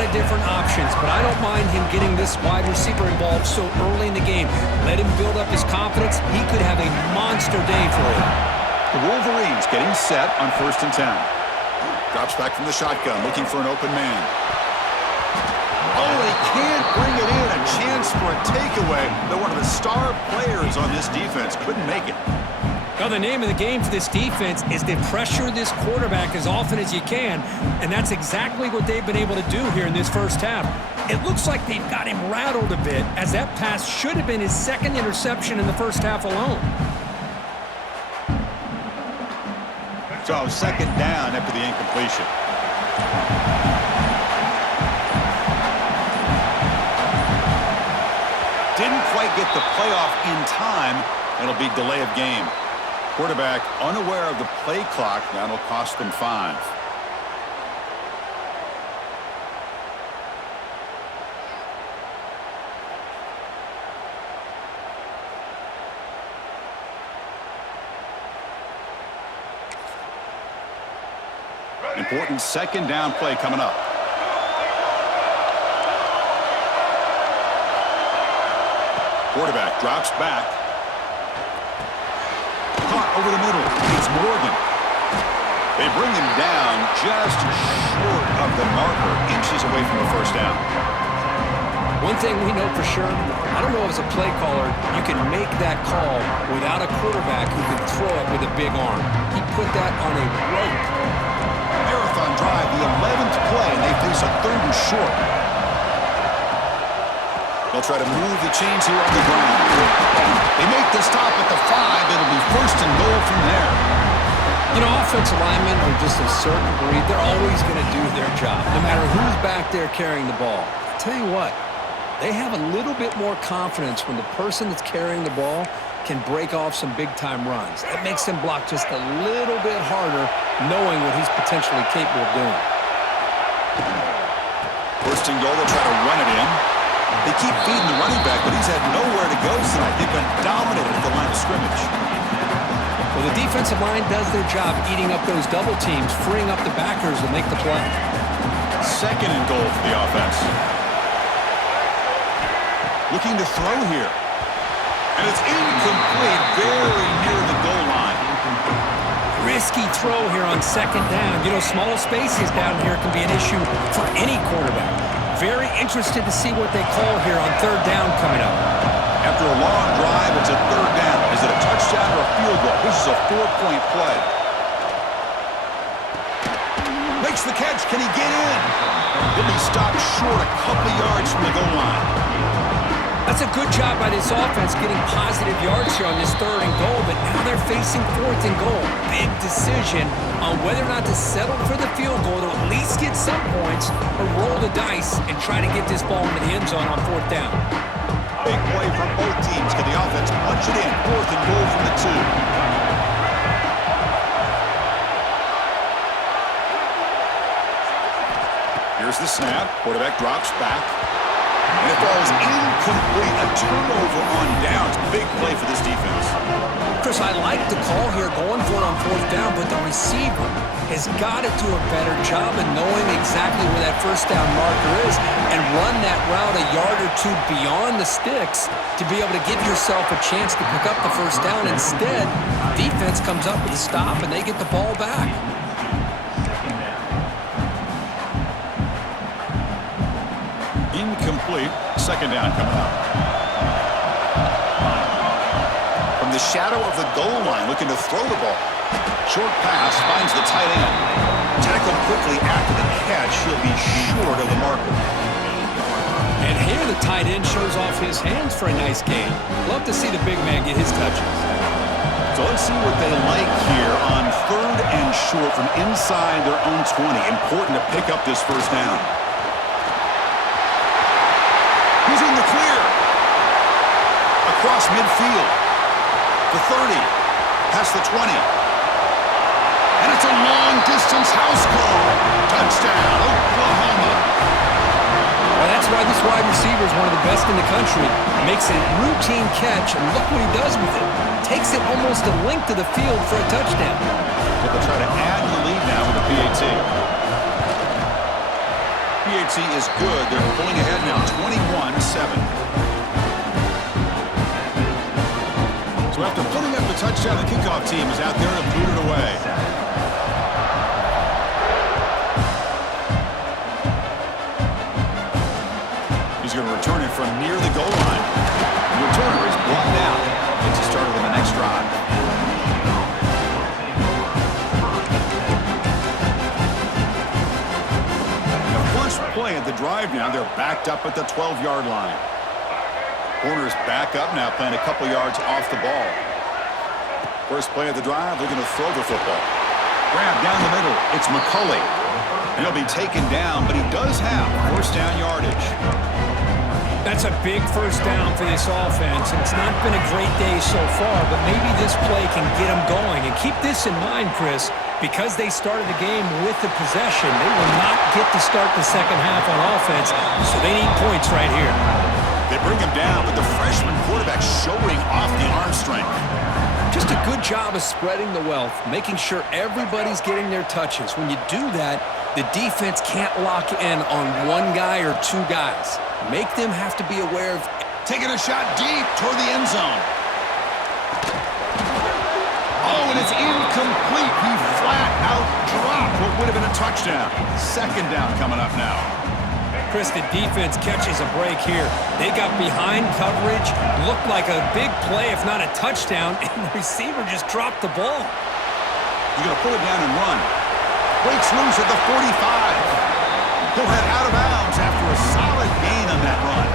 lot of different options, but I don't mind him getting this wide receiver involved so early in the game. Let him build up his confidence. He could have a monster day for you. The Wolverines getting set on 1st and 10. Drops back from the shotgun, looking for an open man. Oh, they can't bring it in. A chance for a takeaway. They're one of the star players on this defense. Couldn't make it. Well, the name of the game for this defense is to pressure this quarterback as often as you can, and that's exactly what they've been able to do here in this first half. It looks like they've got him rattled a bit, as that pass should have been his second interception in the first half alone. So 2nd down after the incompletion. Didn't quite get the playoff in time. It'll be delay of game. Quarterback unaware of the play clock. That'll cost them 5. Important 2nd down play coming up. Quarterback drops back. Caught over the middle. It's Morgan. They bring him down just short of the marker, inches away from the 1st down. One thing we know for sure, I don't know as a play caller, you can make that call without a quarterback who can throw it with a big arm. He put that on a rope. Marathon drive, the 11th play, and they face a 3rd and short. They'll try to move the chains here on the ground. They make the stop at the 5. It'll be 1st and goal from there. You know, offensive linemen are just a certain breed. They're always going to do their job, no matter who's back there carrying the ball. I'll tell you what, they have a little bit more confidence when the person that's carrying the ball can break off some big-time runs. It makes them block just a little bit harder, knowing what he's potentially capable of doing. 1st and goal, they'll try to run it in. They keep feeding the running back, but he's had nowhere to go tonight. They've been dominated at the line of scrimmage. Well, the defensive line does their job eating up those double teams, freeing up the backers to make the play. 2nd and goal for the offense. Looking to throw here. And it's incomplete, very near the goal line. Risky throw here on 2nd down. You know, small spaces down here can be an issue for any quarterback. Very interested to see what they call here on 3rd down coming up. After a long drive, it's a 3rd down. Is it a touchdown or a field goal? This is a 4-point play. Makes the catch. Can he get in? He'll be stopped short a couple yards from the goal line. That's a good job by this offense getting positive yards here on this 3rd and goal, but now they're facing 4th and goal. Big decision on whether or not to settle for the field goal to at least get some points or roll the dice and try to get this ball into the end zone on 4th down. Big play from both teams. Can the offense punch it in? 4th and goal from the 2. Here's the snap. Quarterback drops back. And it falls incomplete. A turnover on downs. Big play for this defense. Chris, I like the call here going for it on 4th down, but the receiver has got to do a better job of knowing exactly where that 1st down marker is and run that route a yard or 2 beyond the sticks to be able to give yourself a chance to pick up the 1st down. Instead, the defense comes up with a stop and they get the ball back. Incomplete. 2nd down coming up. From the shadow of the goal line, looking to throw the ball. Short pass finds the tight end. Tackled quickly after the catch. He'll be short of the marker. And here the tight end shows off his hands for a nice gain. Love to see the big man get his touches. So let's see what they like here on 3rd and short from inside their own 20. Important to pick up this 1st down. He's in the clear. Across midfield. The 30. Past the 20. And it's a long-distance house call. Touchdown, Oklahoma. Well, that's why this wide receiver is one of the best in the country. Makes a routine catch, and look what he does with it. Takes it almost a length to the field for a touchdown. But they'll try to add to the lead now with the PAT. PAT efficiency is good. They're pulling ahead now 21-7. So after putting up the touchdown, the kickoff team is out there to boot it away. He's going to return it from near the goal line. The returner is blocked out. Gets us started on the next drive. The first play of the drive now, they're backed up at the 12-yard line. Corner's back up now, playing a couple yards off the ball. First play of the drive, they're going to throw the football. Grab down the middle. It's McCulley. And he'll be taken down, but he does have first down yardage. That's a big first down for this offense. It's not been a great day so far, but maybe this play can get them going. And keep this in mind, Chris, because they started the game with the possession, they will not get to start the second half on offense, so they need points right here. They bring him down, but the freshman quarterback showing off the arm strength. Just a good job of spreading the wealth, making sure everybody's getting their touches. When you do that, the defense can't lock in on one guy or two guys. Make them have to be aware of taking a shot deep toward the end zone. Oh, and it's incomplete. He flat out dropped what would have been a touchdown. Second down coming up now. Chris, the defense catches a break here. They got behind coverage, looked like a big play, if not a touchdown, and the receiver just dropped the ball. He's going to pull it down and run. Breaks loose at the 45. He'll head out of bounds after a solid gain on that run.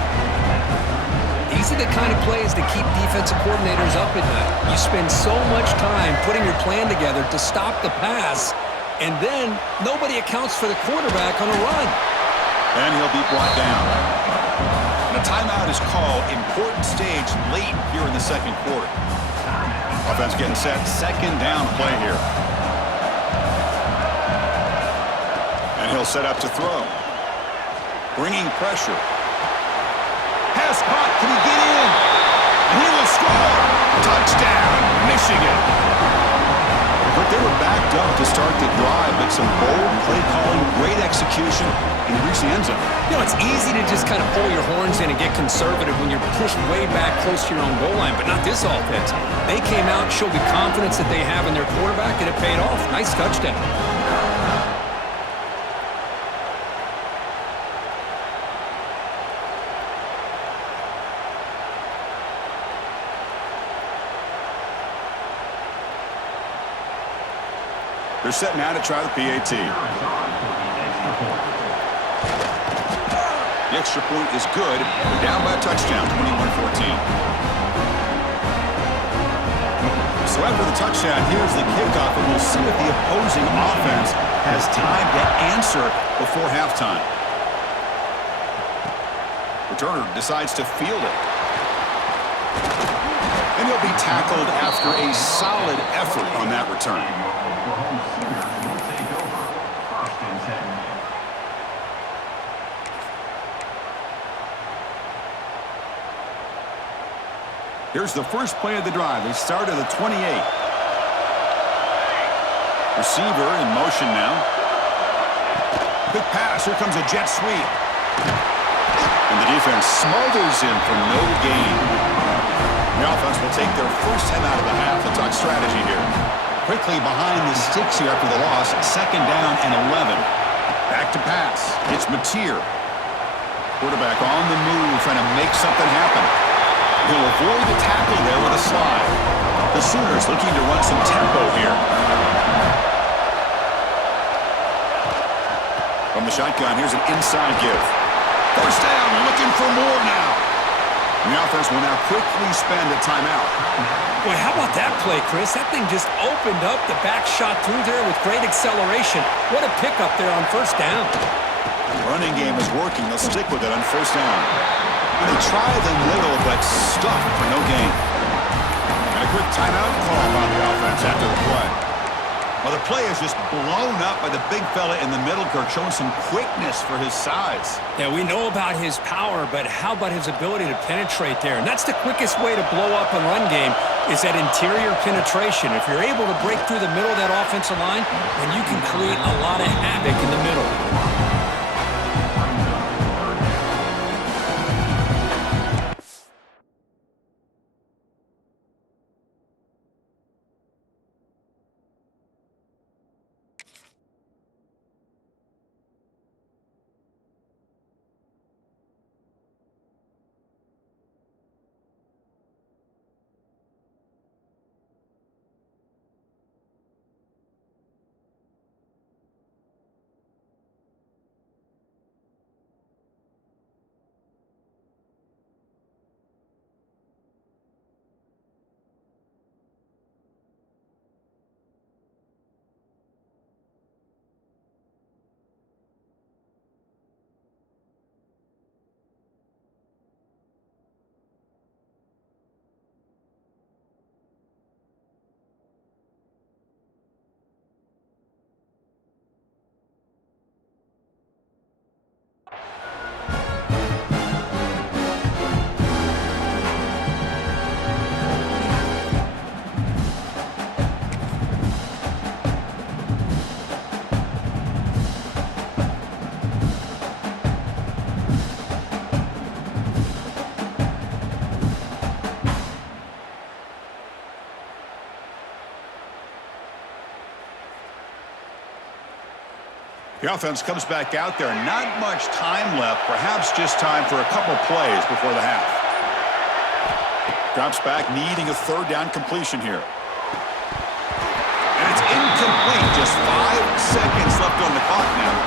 These are the kind of plays that keep defensive coordinators up at night. You spend so much time putting your plan together to stop the pass, and then nobody accounts for the quarterback on a run. And he'll be brought down. And a timeout is called. Important stage late here in the second quarter. Offense getting set. Second down play here. And he'll set up to throw. Bringing pressure. Pass caught. Can he get in? And he will score. Touchdown, Michigan. But they were backed up to start the drive, but some bold play calling, great execution, and they reach the end zone. You know, it's easy to just kind of pull your horns in and get conservative when you're pushed way back close to your own goal line, but not this offense. They came out, showed the confidence that they have in their quarterback, and it paid off. Nice touchdown. They're set now to try the PAT. The extra point is good. They're down by a touchdown, 21-14. So after the touchdown, here's the kickoff, and we'll see if the opposing offense has time to answer before halftime. Returner decides to field it. And he'll be tackled after a solid effort on that return. Here's the first play of the drive. They start at the 28. Receiver in motion now. Quick pass. Here comes a jet sweep. And the defense smothers him for no gain. The offense will take their first 10 out of the half. They'll talk strategy here. Quickly behind the sticks here after the loss. Second down and 11. Back to pass. It's Mateer. Quarterback on the move, trying to make something happen. He'll avoid the tackle there with a slide. The Sooners looking to run some tempo here. From the shotgun, here's an inside give. First down, looking for more now. And the offense will now quickly spend a timeout. Boy, how about that play, Chris? That thing just opened up. The back shot through there with great acceleration. What a pickup there on first down. The running game is working. They'll stick with it on first down. And they try the middle, but stuck for no gain. And a quick timeout call by the offense after the play. Well, the play is just blown up by the big fella in the middle, Kirk, showing some quickness for his size. Yeah, we know about his power, but how about his ability to penetrate there? And that's the quickest way to blow up a run game is that interior penetration. If you're able to break through the middle of that offensive line, then you can create a lot of havoc in the middle. The offense comes back out there. Not much time left. Perhaps just time for a couple plays before the half. Drops back, needing a third down completion here. And it's incomplete. Just 5 seconds left on the clock now.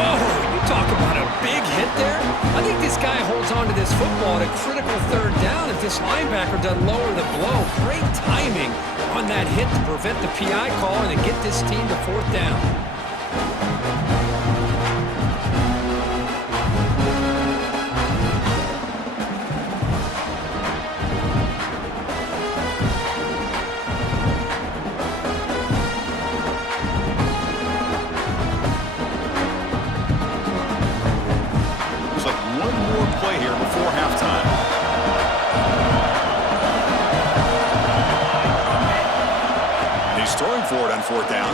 Whoa, you talk about a big hit there. I think this guy holds on to this football at a critical third down if this linebacker doesn't lower the blow. Great timing on that hit to prevent the PI call and to get this team to fourth down. Throwing for it on fourth down.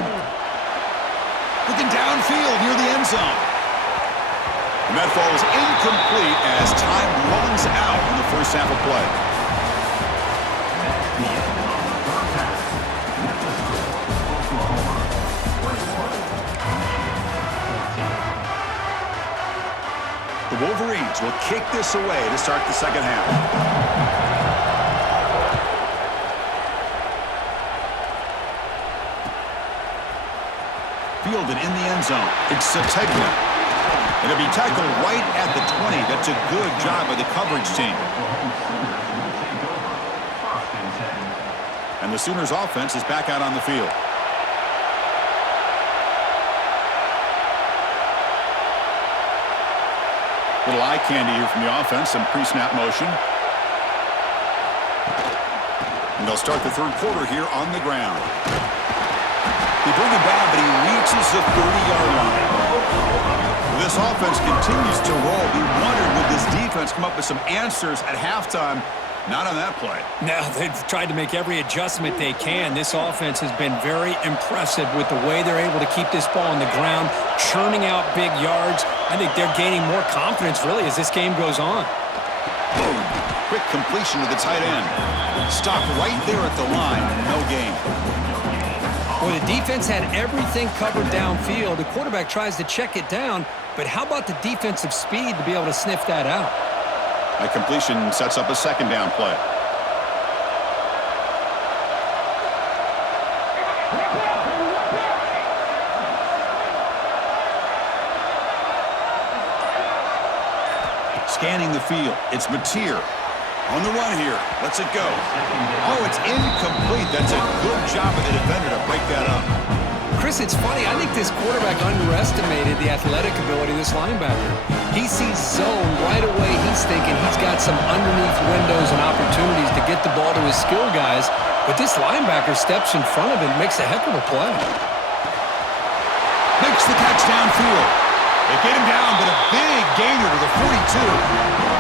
Looking downfield near the end zone. And that ball is incomplete as time runs out in the first half of play. The Wolverines will kick this away to start the second half. Fielded in the end zone. It's Sategna. It'll be tackled right at the 20. That's a good job by the coverage team. And the Sooners offense is back out on the field. Little eye candy here from the offense. Some pre-snap motion. And they'll start the third quarter here on the ground. He bring him down, but he reaches the 30-yard line. This offense continues to roll. We wondered, would this defense come up with some answers at halftime? Not on that play. No, they've tried to make every adjustment they can. This offense has been very impressive with the way they're able to keep this ball on the ground, churning out big yards. I think they're gaining more confidence, really, as this game goes on. Boom. Quick completion to the tight end. Stopped right there at the line. No gain. Well, the defense had everything covered downfield. The quarterback tries to check it down, but how about the defensive speed to be able to sniff that out? That completion sets up a second down play. Scanning the field, it's Mateer. On the run here, lets it go. Oh, it's incomplete. That's a good job of the defender to break that up. Chris, it's funny. I think this quarterback underestimated the athletic ability of this linebacker. He sees zone right away. He's thinking he's got some underneath windows and opportunities to get the ball to his skill guys. But this linebacker steps in front of him and makes a heck of a play. Makes the catch downfield. They get him down, but a big gainer to the 42.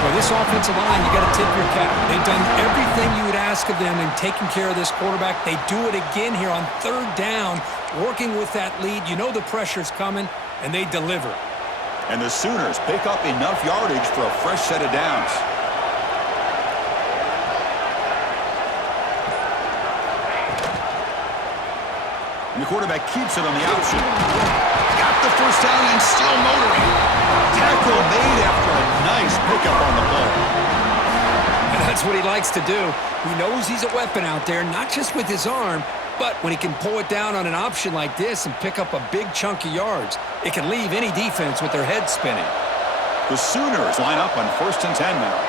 Well, this offensive line, you got to tip your cap. They've done everything you would ask of them in taking care of this quarterback. They do it again here on third down, working with that lead. You know the pressure's coming, and they deliver. And the Sooners pick up enough yardage for a fresh set of downs. And the quarterback keeps it on the option. Got the first down and still motoring. Tackle made after a nice pickup on the play. And that's what he likes to do. He knows he's a weapon out there, not just with his arm, but when he can pull it down on an option like this and pick up a big chunk of yards, it can leave any defense with their head spinning. The Sooners line up on 1st and 10 now.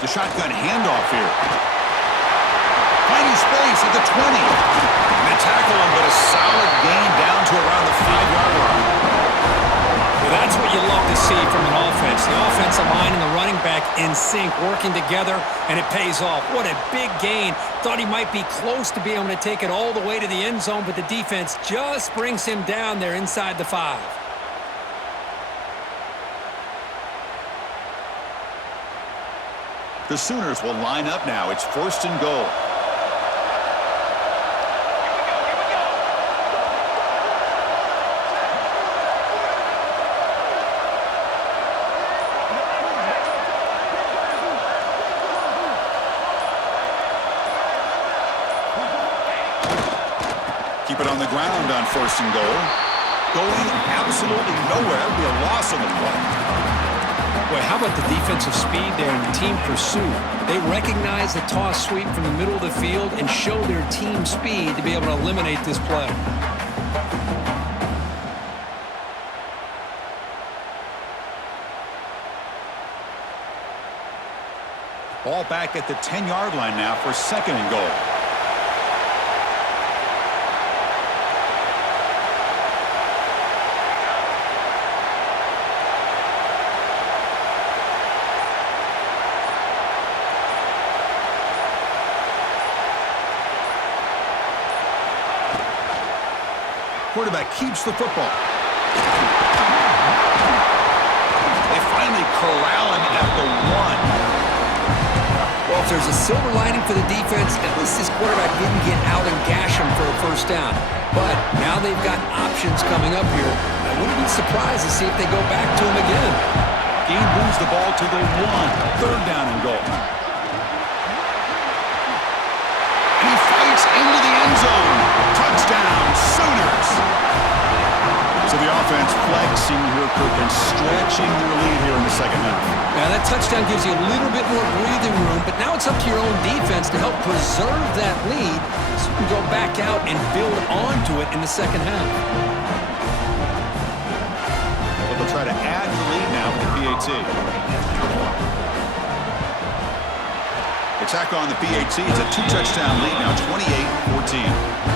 The shotgun handoff here. Finding space at the 20. And they tackle him, but a solid gain down to around the 5-yard line. Well, that's what you love to see from an offense. The offensive line and the running back in sync, working together, and it pays off. What a big gain. Thought he might be close to being able to take it all the way to the end zone, but the defense just brings him down there inside the 5. The Sooners will line up now. It's 1st and goal. Keep it on the ground on 1st and goal. Going absolutely nowhere. It'll be a loss on the play. Boy, how about the defensive speed there and team pursuit? They recognize the toss sweep from the middle of the field and show their team speed to be able to eliminate this play. Ball back at the 10-yard line now for 2nd and goal. Quarterback keeps the football. They finally corral him at the 1. Well, if there's a silver lining for the defense, at least this quarterback didn't get out and gash him for a 1st down. But now they've got options coming up here. I wouldn't be surprised to see if they go back to him again. Gain moves the ball to the 1. 3rd down and goal. And he fights into the end zone. Touchdown, Sooners. So the offense flexing here, Kirk, and stretching their lead here in the 2nd half. Now that touchdown gives you a little bit more breathing room, but now it's up to your own defense to help preserve that lead so you can go back out and build onto it in the 2nd half. So they'll try to add the lead now with the PAT. Attack on the PAT. It's a 2-touchdown lead now, 28-14.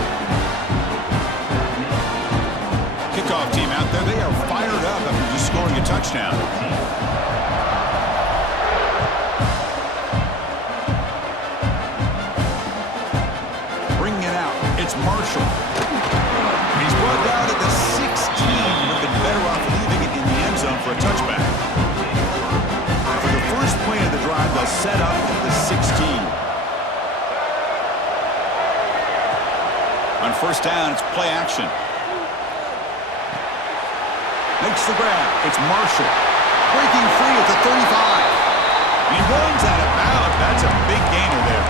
Kickoff team out there. They are fired up after just scoring a touchdown. Bringing it out. It's Marshall. He's brought down at the 16. Would have been better off leaving it in the end zone for a touchback. And for the first play of the drive, they'll set up at the 16. On 1st down, it's play action. Makes the grab. It's Marshall. Breaking free at the 35. He runs out of bounds. That's a big gainer there.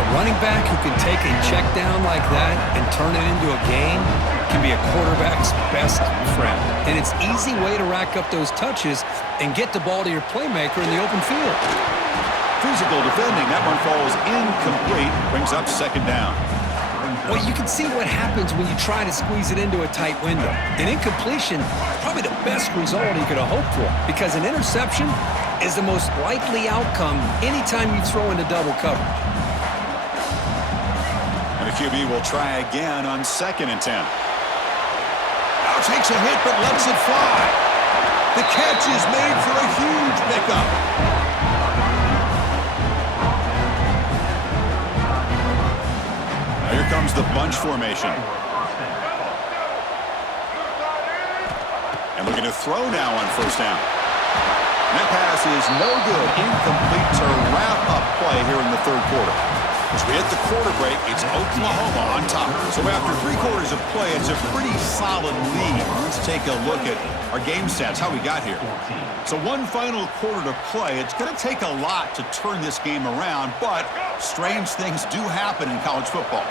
A running back who can take a check down like that and turn it into a gain can be a quarterback's best friend. And it's an easy way to rack up those touches and get the ball to your playmaker in the open field. Physical defending. That one falls incomplete. Brings up 2nd down. Well, you can see what happens when you try to squeeze it into a tight window. An incompletion is probably the best result he could have hoped for because an interception is the most likely outcome anytime you throw into double coverage. And the QB will try again on 2nd and 10. Now takes a hit but lets it fly. The catch is made for a huge pickup. Here comes the bunch formation. And looking to throw now on 1st down. And that pass is no good. Incomplete to wrap up play here in the 3rd quarter. As we hit the quarter break, it's Oklahoma on top. So after 3 quarters of play, it's a pretty solid lead. Let's take a look at our game stats, how we got here. So 1 final quarter to play. It's going to take a lot to turn this game around, but strange things do happen in college football.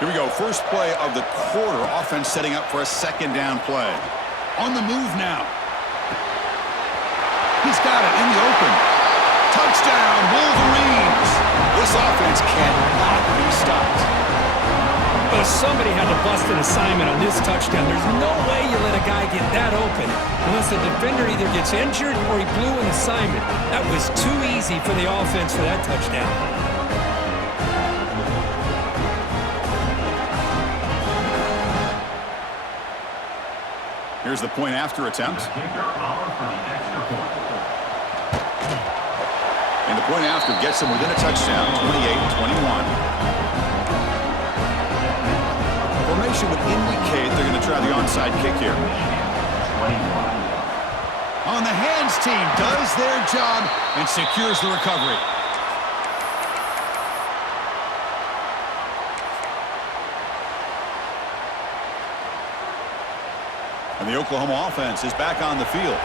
Here we go, first play of the quarter. Offense setting up for a 2nd down play. On the move now. He's got it in the open. Touchdown, Wolverines. This offense cannot be stopped. But somebody had to bust an assignment on this touchdown. There's no way you let a guy get that open unless the defender either gets injured or he blew an assignment. That was too easy for the offense for that touchdown. Here's the point after attempt. And the point after gets them within a touchdown, 28-21. Formation would indicate they're going to try the onside kick here. On the hands team does their job and secures the recovery. And the Oklahoma offense is back on the field.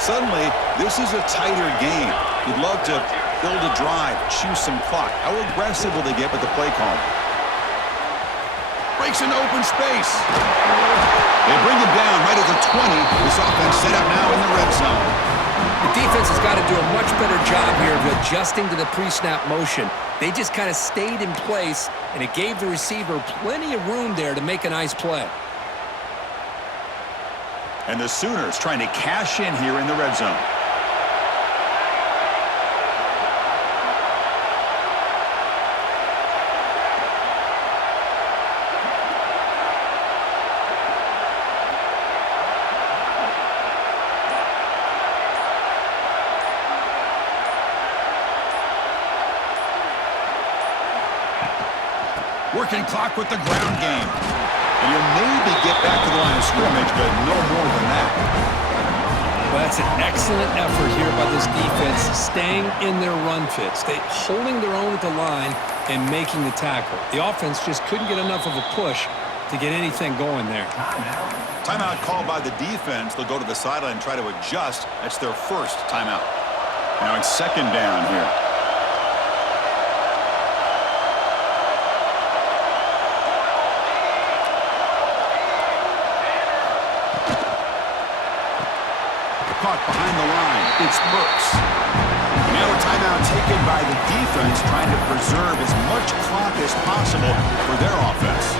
Suddenly, this is a tighter game. You'd love to build a drive, choose some clock. How aggressive will they get with the play call? Breaks into open space. They bring him down right at the 20. This offense set up now in the red zone. The defense has got to do a much better job here of adjusting to the pre-snap motion. They just kind of stayed in place, and it gave the receiver plenty of room there to make a nice play. And the Sooners trying to cash in here in the red zone. Working clock with the ground game. And you'll maybe get back to the line of scrimmage, but no more than that. Well, that's an excellent effort here by this defense, staying in their run fit, holding their own at the line and making the tackle. The offense just couldn't get enough of a push to get anything going there. Timeout called by the defense. They'll go to the sideline and try to adjust. That's their first timeout. Now it's second down here. Caught behind the line. It's Burks. Now a timeout taken by the defense, trying to preserve as much clock as possible for their offense.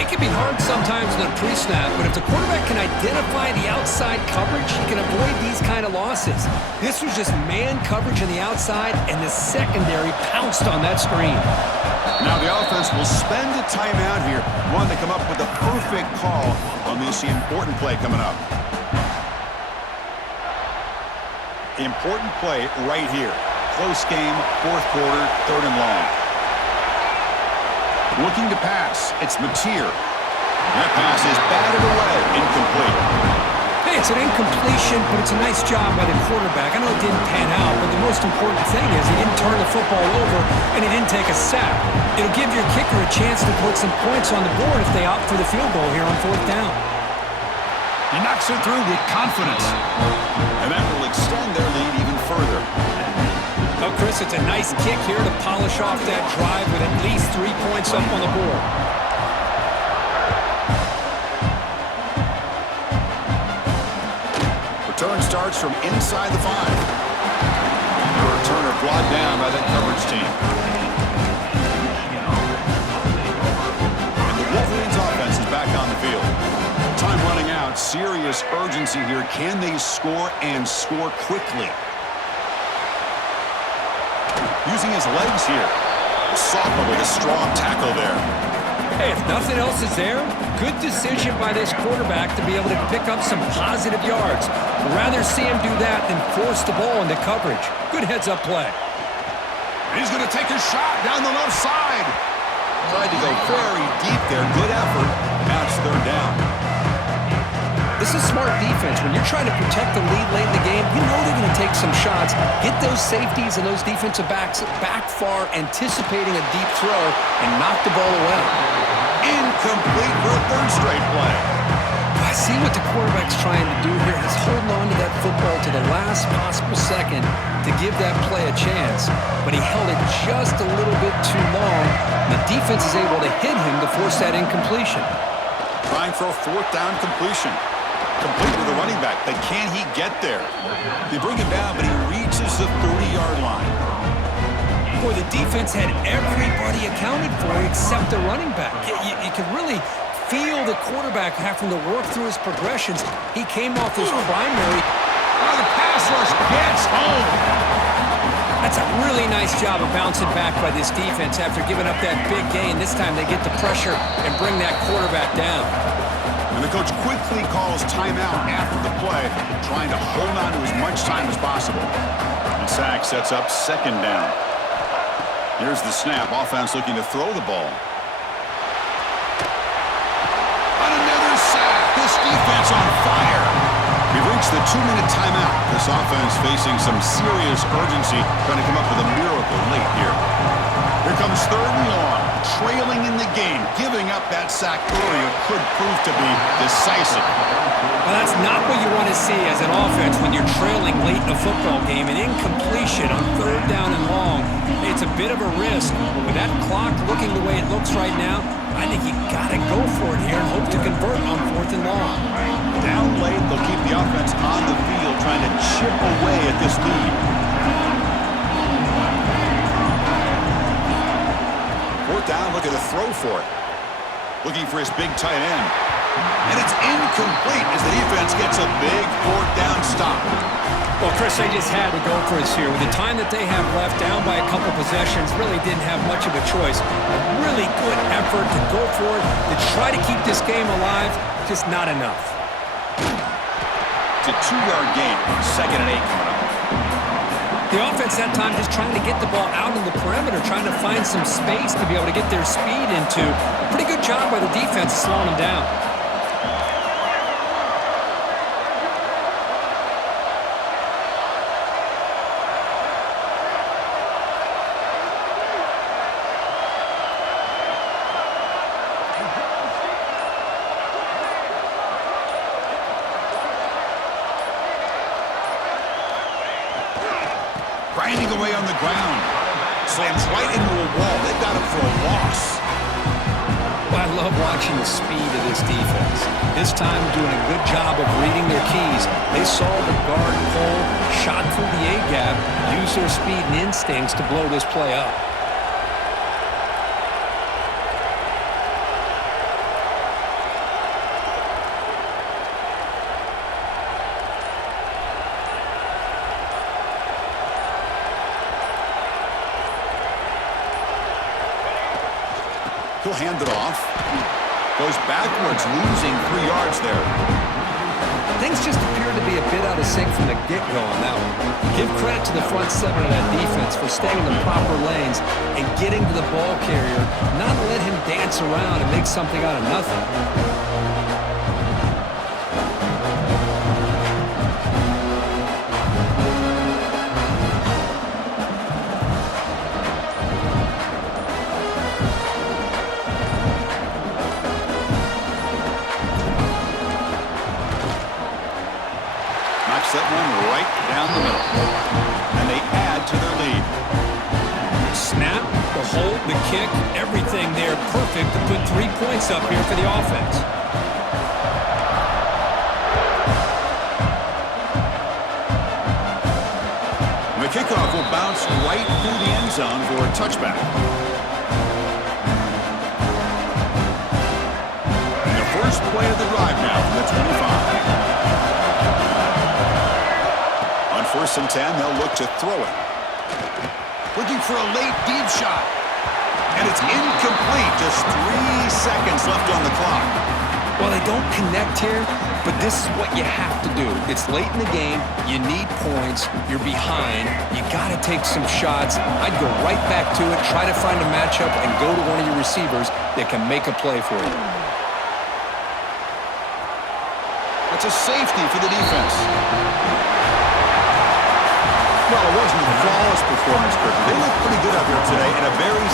It can be hard sometimes in a pre-snap, but if the quarterback can identify the outside coverage, he can avoid these kind of losses. This was just man coverage on the outside, and the secondary pounced on that screen. Now the offense will spend a timeout here, one to come up with a perfect call on this important play coming up. Important play right here. Close game, fourth quarter, third and long. Looking to pass. It's Mateer. That pass is batted away. Incomplete. Hey, it's an incompletion, but it's a nice job by the quarterback. I know it didn't pan out, but the most important thing is he didn't turn the football over and he didn't take a sack. It'll give your kicker a chance to put some points on the board if they opt for the field goal here on fourth down. He knocks it through with confidence. And that will extend their lead even further. Oh, Chris, it's a nice kick here to polish off that drive with at least 3 points up on the board. Return starts from inside the 5. The returner brought down by that coverage team. And the Wolverines offense is back on the field. Time running out. Serious urgency here. Can they score and score quickly? Using his legs here. The sophomore with a strong tackle there. Hey, if nothing else is there, good decision by this quarterback to be able to pick up some positive yards. Rather see him do that than force the ball into coverage. Good heads-up play. He's going to take a shot down the left side. Tried to go very deep there. Good effort. Now it's third down. This is smart defense. When you're trying to protect the lead late in the game, you know they're going to take some shots, get those safeties and those defensive backs back far, anticipating a deep throw, and knock the ball away. Incomplete for a third straight play. I see what the quarterback's trying to do here. He's holding on to that football to the last possible second to give that play a chance, but he held it just a little bit too long. The defense is able to hit him to force that incompletion. Trying for a fourth down completion. Complete with a running back, but can he get there? They bring him down, but he reaches the 30-yard line. Boy, the defense had everybody accounted for except the running back. You can really feel the quarterback having to work through his progressions. He came off his primary. Oh, the pass rush gets home. That's a really nice job of bouncing back by this defense after giving up that big gain. This time they get the pressure and bring that quarterback down. And the coach quickly calls timeout after the play, trying to hold on to as much time as possible. And sack sets up second down. Here's the snap. Offense looking to throw the ball. On another sack. This defense on fire. We've reached the 2-minute timeout. This offense facing some serious urgency, trying to come up with a miracle late here. Here comes third and long. trailing in the game. Giving up that sack earlier could prove to be decisive. Well, that's not what you want to see as an offense when you're trailing late in a football game. An incompletion on 3rd down and long. It's a bit of a risk. With that clock looking the way it looks right now, I think you got to go for it here and hope to convert on 4th and long. Down late, they'll keep the offense on the field trying to chip away at this lead. 4th down, look at the throw for it. Looking for his big tight end. And it's incomplete as the defense gets a big 4th down stop. Well, Chris, they just had to go for us here. With the time that they have left, down by a couple possessions, really didn't have much of a choice. A really good effort to go for it, to try to keep this game alive, just not enough. It's a 2-yard gain, 2nd and 8 coming up. The offense that time just trying to get the ball out in the perimeter, trying to find some space to be able to get their speed into. A pretty good job by the defense slowing them down. Grinding away on the ground. Slams right into a wall. They've got him for a loss. Well, I love watching the speed of this defense. This time doing a good job of reading their keys. They saw the guard pull, shot through the A-gap, used their speed and instincts to blow this play up. He'll hand it off. Goes backwards, losing 3 yards there. Things just appear to be a bit out of sync from the get-go on that one. Give credit to the front 7 of that defense for staying in the proper lanes and getting to the ball carrier, not let him dance around and make something out of nothing. That one right down the middle. And they add to their lead. Snap, the hold, the kick, everything there perfect to put 3 points up here for the offense. And the kickoff will bounce right through the end zone for a touchback. And the first play of the drive now from the 25. 1st and 10, they'll look to throw it. Looking for a late deep shot. And it's incomplete. Just 3 seconds left on the clock. Well, they don't connect here, but this is what you have to do. It's late in the game. You need points. You're behind. You got to take some shots. I'd go right back to it, try to find a matchup, and go to one of your receivers that can make a play for you. It's a safety for the defense. Well, it wasn't a flawless performance, Kirk. They looked pretty good out there today in a very